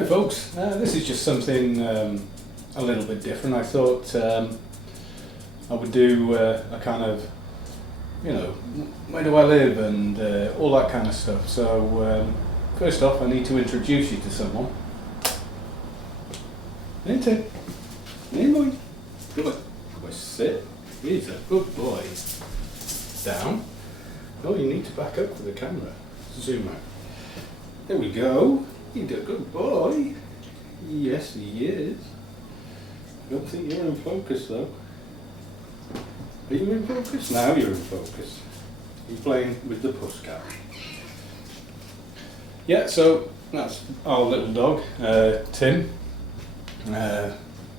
Hi folks, this is just something a little bit different. I thought I would do a kind of, you know, where do I live and all that kind of stuff. So first off I need to introduce you to someone. Hey Tim, hey boy, come on, sit, he's a good boy. Down. Oh, you need to back up for the camera. Zoom out. There we go. He's a good boy. Yes, he is. I don't think you're in focus though. Are you in focus? Now you're in focus. You're playing with the puss cat. Yeah, so that's our little dog, Tim.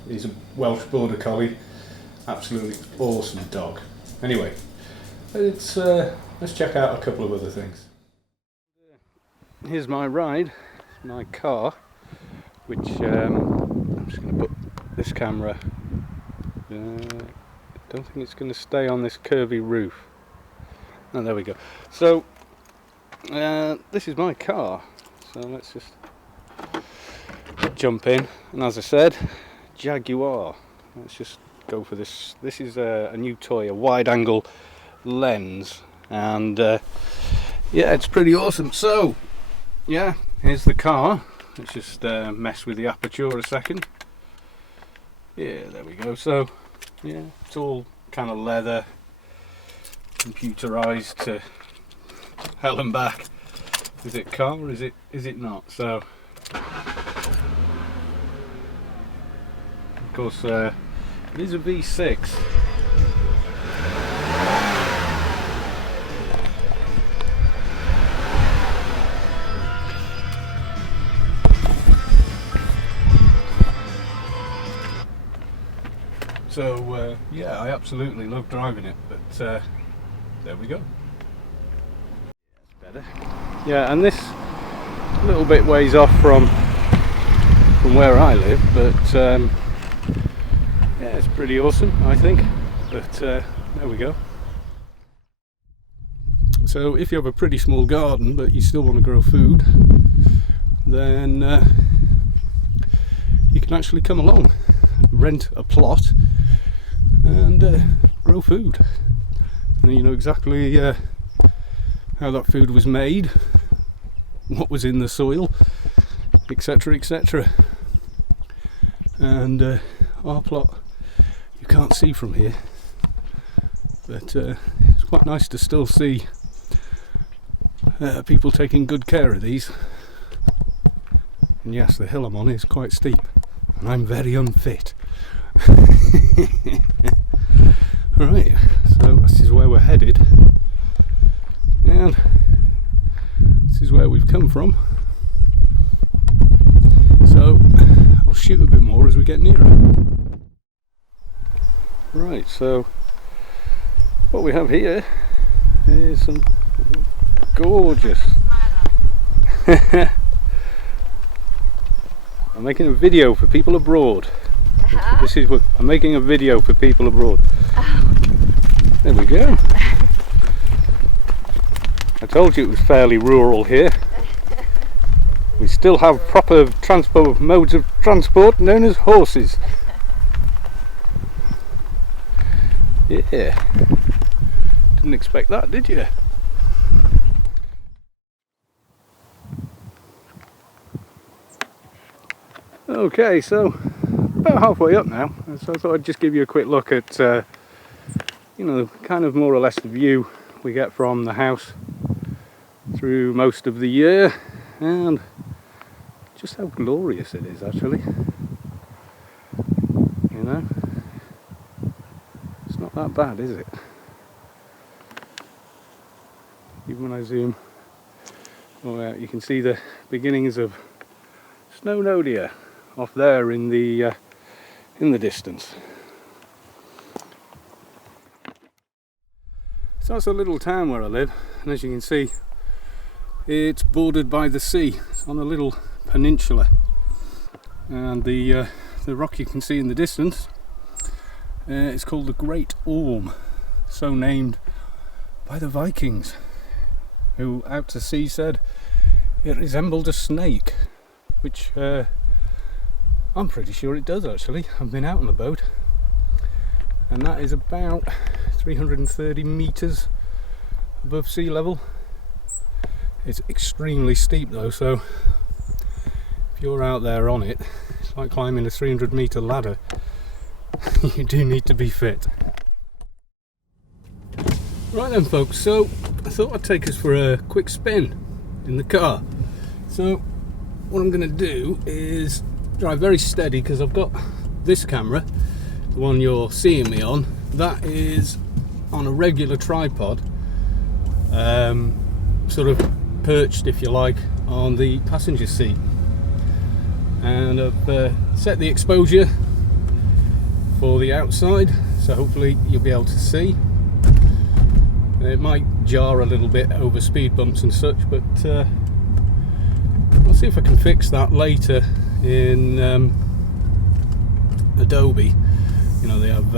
He's a Welsh Border Collie. Absolutely awesome dog. Anyway, let's check out a couple of other things. Here's my ride, my car, which I'm just going to put this camera. I don't think it's going to stay on this curvy roof. Oh, there we go. So this is my car. So let's just jump in. And as I said, Jaguar. Let's just go for this. This is a new toy, a wide-angle lens, and yeah, it's pretty awesome. So yeah, here's the car. Let's just mess with the aperture a second. Yeah, there we go. So yeah, it's all kind of leather, computerized to hell and back. Is it car or is it not? So of course it is a V6. So yeah, I absolutely love driving it, but there we go. That's better. Yeah, and this little bit ways off from where I live, but yeah, it's pretty awesome, I think. But there we go. So if you have a pretty small garden but you still want to grow food, then you can actually come along, rent a plot and grow food, and you know exactly how that food was made, what was in the soil, etc, etc. And our plot you can't see from here, but it's quite nice to still see people taking good care of these. And yes, the hill I'm on is quite steep and I'm very unfit. Right, so this is where we're headed, and this is where we've come from. So I'll shoot a bit more as we get nearer. Right, so what we have here is some gorgeous I'm making a video for people abroad. This is what I'm making a video for people abroad. There we go. I told you it was fairly rural here. We still have proper modes of transport known as horses. Yeah. Didn't expect that, did you? Okay, so about halfway up now, so I thought I'd just give you a quick look at you know, kind of more or less the view we get from the house through most of the year, and just how glorious it is actually. You know, it's not that bad, is it? Even when I zoom out, you can see the beginnings of Snownodia off there in the distance. So that's a little town where I live, and as you can see, it's bordered by the sea. It's on a little peninsula, and the rock you can see in the distance is called the Great Orme, so named by the Vikings, who out to sea said it resembled a snake. which I'm pretty sure it does actually. I've been out on the boat, and that is about 330 meters above sea level. It's extremely steep though, so if you're out there on it, it's like climbing a 300-meter ladder. You do need to be fit. Right then folks, so I thought I'd take us for a quick spin in the car. So what I'm going to do is drive very steady, because I've got this camera, the one you're seeing me on, that is on a regular tripod, sort of perched, if you like, on the passenger seat. And I've set the exposure for the outside, so hopefully you'll be able to see. It might jar a little bit over speed bumps and such, but I'll see if I can fix that later in Adobe. You know, they have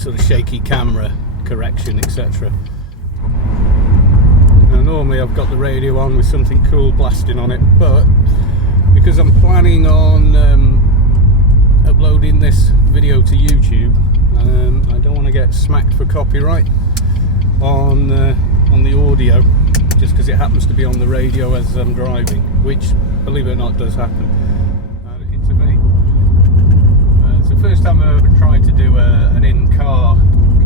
sort of shaky camera correction, etc. Now normally I've got the radio on with something cool blasting on it, but because I'm planning on uploading this video to YouTube, I don't want to get smacked for copyright on the audio, just because it happens to be on the radio as I'm driving, which, believe it or not, does happen. It's a very, it's the first time I've ever tried to do an in-car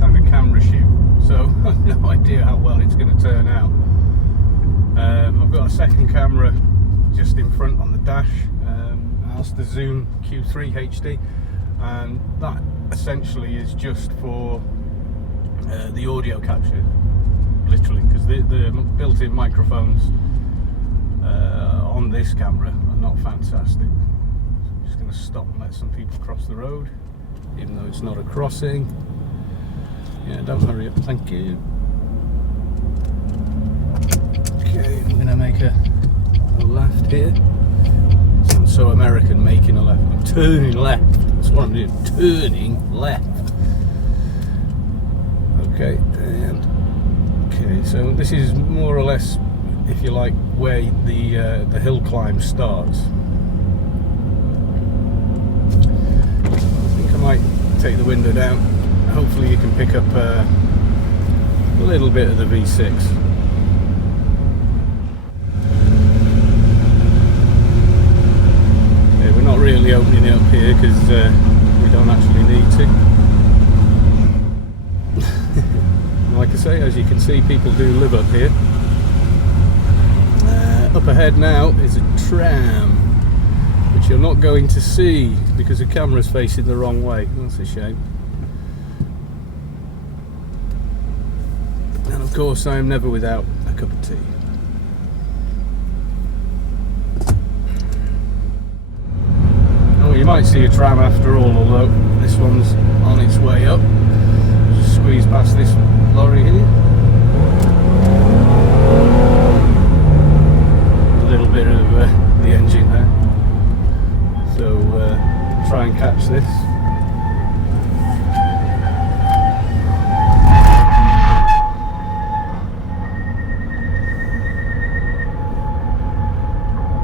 kind of camera shoot, so I've no idea how well it's going to turn out. I've got a second camera just in front on the dash. That's the Zoom Q3 HD, and that essentially is just for the audio capture, literally, because the built-in microphones on this camera are not fantastic. So I'm just going to stop and let some people cross the road, even though it's not a crossing. Yeah, don't hurry up, thank you. Okay, we're going to make a left here. Sounds so American, making a left. I'm turning left. That's what I'm doing, turning left. Okay, and okay, so this is more or less, if you like, where the hill climb starts. I think I might take the window down. Hopefully you can pick up a little bit of the V6. Okay, we're not really opening it up here because we don't actually need to. Like I say, as you can see, people do live up here. Up ahead now is a tram, which you're not going to see because the camera's facing the wrong way. That's a shame. And of course, I am never without a cup of tea. Oh, you might see a tram after all, although this one's on its way up. Just squeeze past this lorry here. A little bit of the engine there. So try and catch this.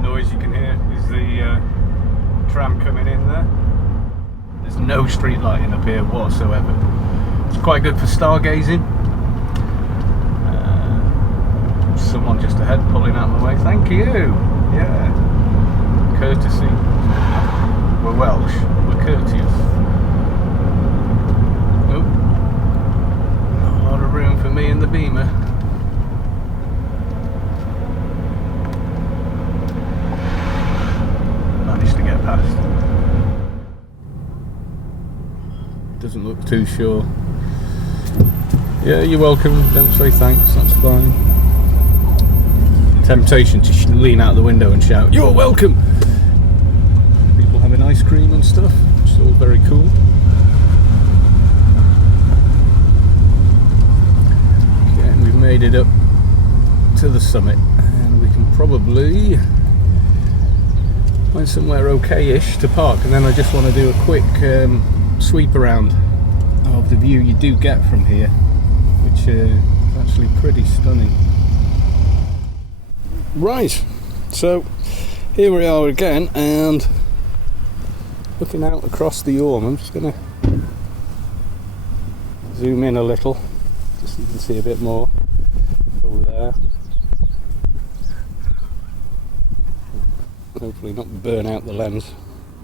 Noise you can hear is the tram coming in there. There's no street lighting up here whatsoever. It's quite good for stargazing. Someone just ahead pulling out of the way. Thank you. Yeah. Courtesy. We're Welsh. We're courteous. Oh. Not a lot of room for me in the Beamer. Managed to get past. Doesn't look too sure. Yeah, you're welcome. Don't say thanks. That's fine. Temptation to lean out the window and shout, "You're welcome!" People having ice cream and stuff, which is all very cool. Okay, and we've made it up to the summit, and we can probably find somewhere okay-ish to park. And then I just want to do a quick sweep around of the view you do get from here, which is actually pretty stunning. Right, so Here we are again, and looking out across the Orme. I'm just going to zoom in a little, just so you can see a bit more over there. Hopefully not burn out the lens,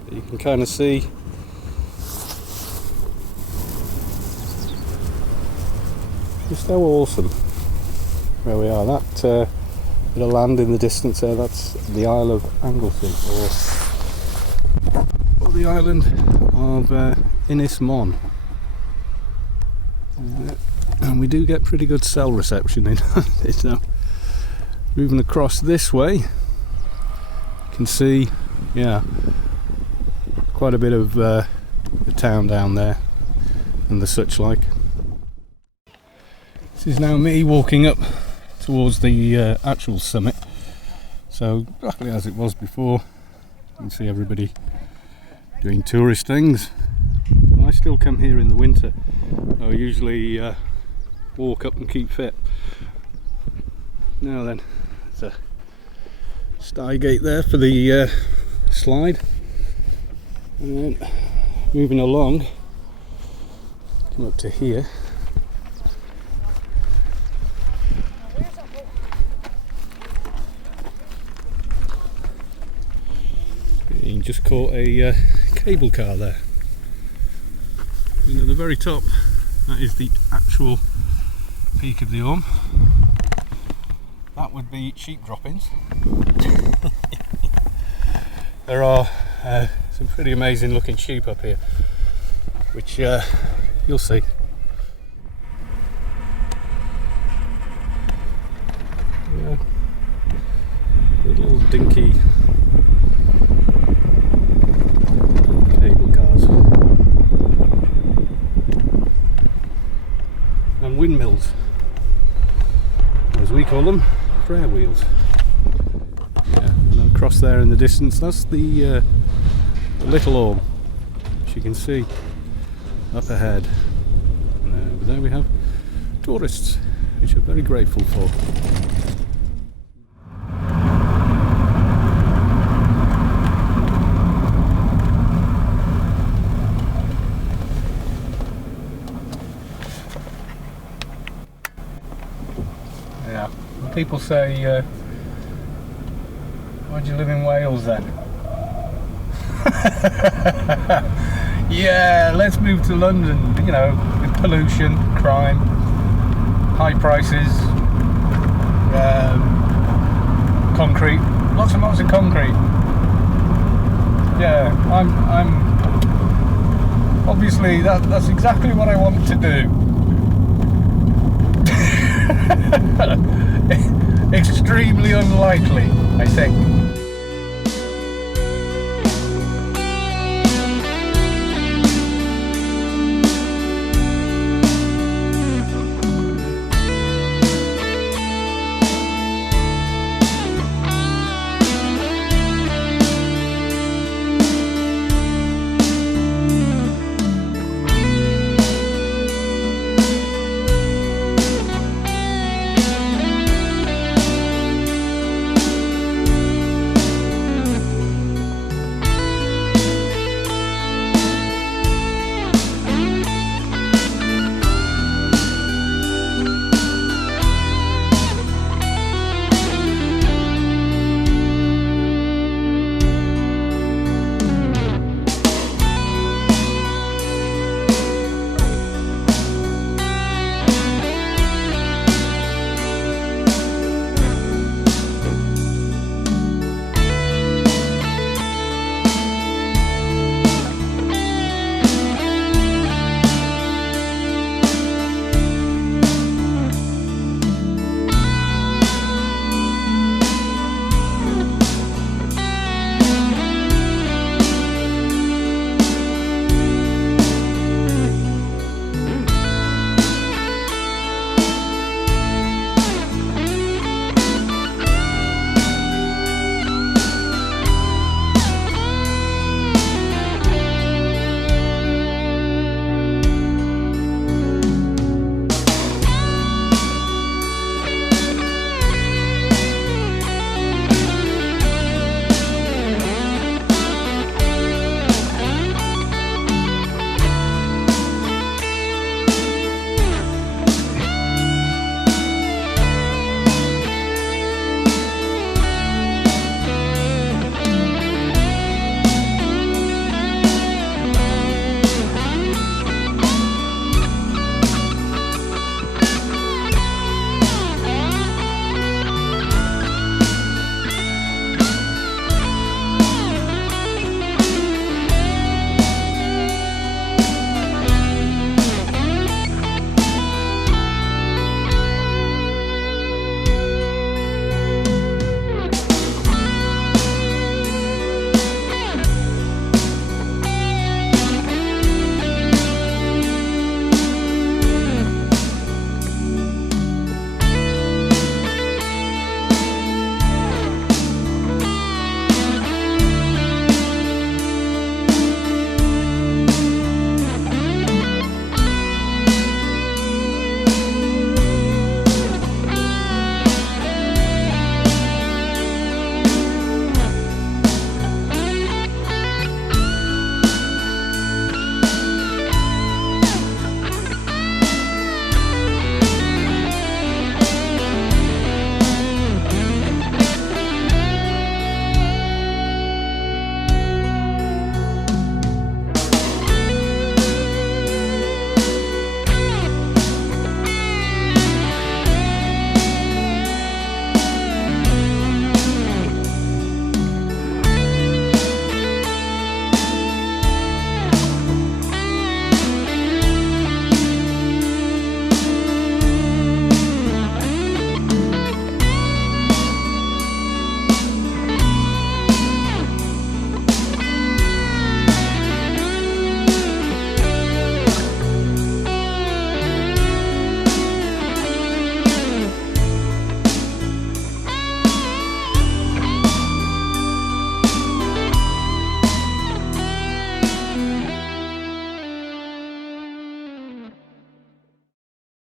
but you can kind of see just how awesome where we are. That bit of land in the distance there, that's the Isle of Anglesey, or the island of Ynys Môn. And we do get pretty good cell reception in it now. Moving across this way, you can see, yeah, quite a bit of the town down there and the such like. This is now me walking up towards the actual summit, so exactly as it was before. You can see everybody doing tourist things. I still come here in the winter. I usually walk up and keep fit. Now then, there's a stye gate there for the slide, and then moving along, come up to here. You can just caught a cable car there. And at the very top, that is the actual peak of the Orme. That would be sheep droppings. There are some pretty amazing looking sheep up here, which you'll see. Yeah. Little dinky cable cars and windmills, as we call them, prayer wheels. Yeah, and across there in the distance, that's the little Orme, which you can see up ahead. And over there we have tourists, which we're very grateful for. Yeah, people say, why'd you live in Wales then? Yeah, let's move to London, you know, with pollution, crime, high prices, concrete, lots and lots of concrete. Yeah, I'm obviously that's exactly what I want to do. Extremely unlikely, I think.